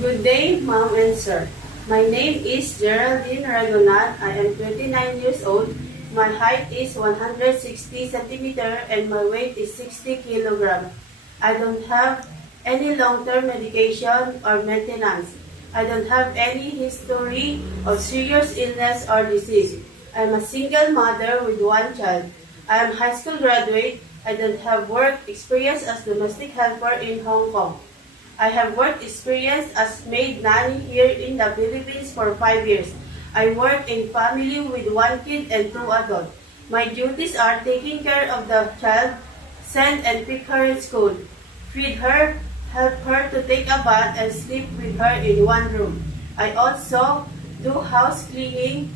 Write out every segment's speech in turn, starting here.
Good day, Ma'am and Sir. My name is Geraldine Ragonat. I am 29 years old. My height is 160 centimeter and my weight is 60 kilograms. I don't have any long-term medication or maintenance. I don't have any history of serious illness or disease. I am a single mother with one child. I am high school graduate. I don't have work experience as domestic helper in Hong Kong. I have work experience as maid nanny here in the Philippines for 5 years. I work in family with one kid and 2 adults. My duties are taking care of the child, send and pick her at school, feed her, help her to take a bath and sleep with her in one room. I also do house cleaning,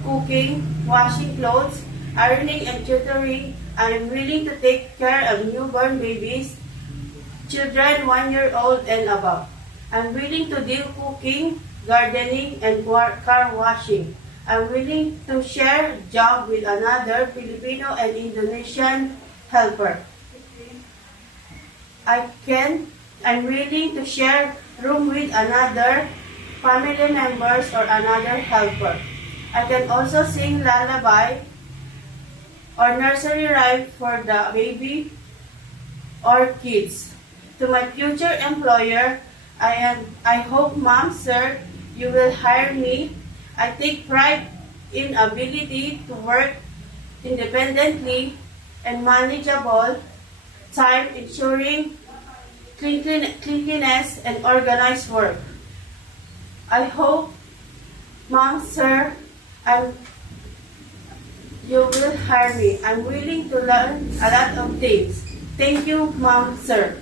cooking, washing clothes, ironing and tutoring. I am willing to take care of newborn babies, children 1 year old and above. I'm willing to do cooking, gardening, and car washing. I'm willing to share job with another Filipino and Indonesian helper. I'm willing to share room with another family members or another helper. I can also sing lullaby or nursery rhyme for the baby or kids. To my future employer, I hope, Ma'am, Sir, you will hire me. I take pride in ability to work independently and manageable time, ensuring cleanliness and organized work. I hope, Ma'am, Sir, you will hire me. I'm willing to learn a lot of things. Thank you, Ma'am, Sir.